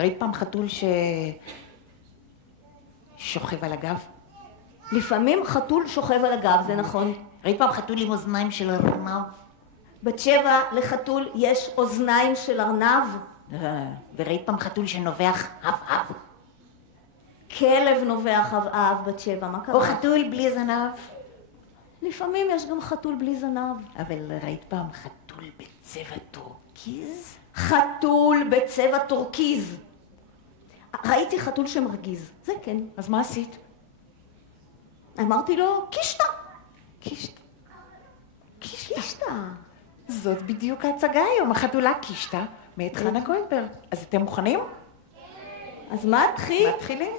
ראית פעם חתול שוכב על הגב? לפעמים חתול שוכב על הגב, זה נכון. ראית פעם חתול עם אוזניים של ארנב? בת שבע, לחתול יש אוזניים של ארנב. וראית פעם חתול שנובח אב-אב? כלב נובח אב-אב, בת שבע, מה קרה? או חתול בלי זנב? לפעמים יש גם חתול בלי זנב. אבל ראית פעם חתול בצבע טורקיז? חתול בצבע טורקיז. ראיתי חתול שמרגיז, זה כן. אז מה עשית? אמרתי לו, קישטה. קישטה. קישטה. זאת בדיוק ההצגה היום, החתולה קישטה מאת חנה גולדברג. אז אתם מוכנים? אז מה התחיל? מתחילים?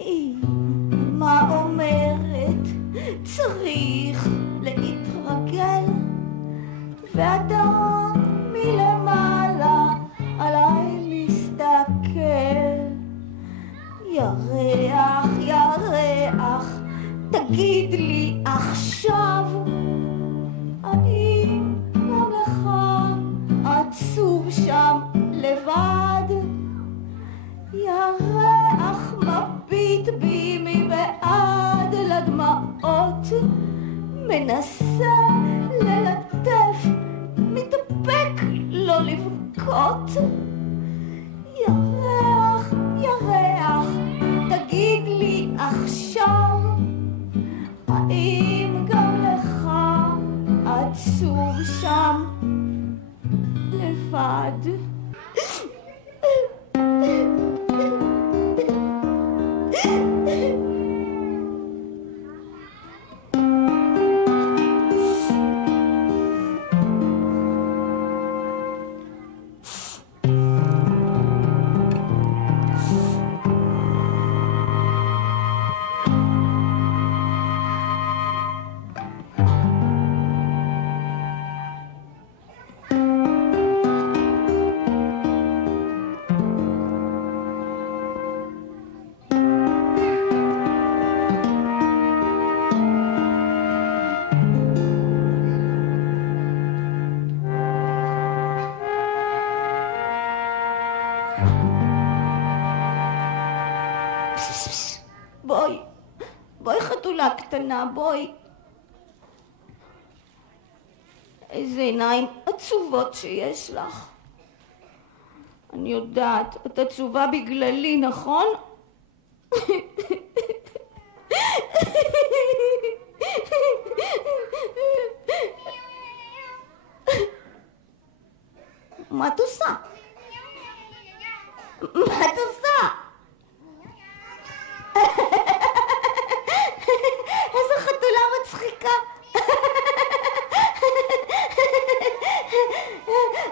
אמא אומרת, צריך להתרגל, ואתה מלמעלה עליי מסתכל. ירח, ירח, תגיד לי עכשיו, האם גם לך עצוב שם לבד? ירח מביט בי מבעד לדמעות, מנסה ללטף, מתאפק לא לבכות. ירח, ירח, תגיד לי עכשיו, האם גם לך עצוב שם לבד? בואי חתולה קטנה, בואי. איזה עיניים עצובות שיש לך. אני יודעת, את עצובה בגללי, נכון? מה את עושה? מה את עושה? איזו חתולה מצחיקה.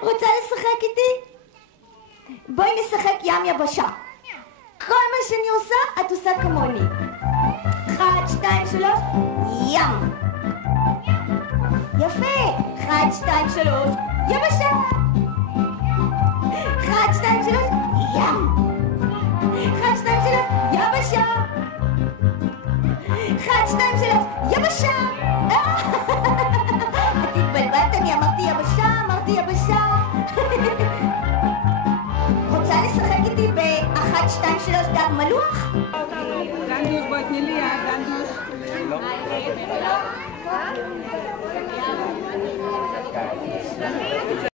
רוצה לשחק איתי? בואי נשחק ים יבשה. כל מה שאני עושה, את עושה כמוני. 1, 2, 3, ים. יפה. 1, 2, 3, יבשה. 1, 2, 3, ים. 1, 2, 3, יבשה. 1, 2, 3, יבשה. את התבלבלת, אני אמרתי יבשה. רוצה לשחק איתי ב1, 2, 3 דג מלוח? דנדוש, בואי תני לי, דנדוש.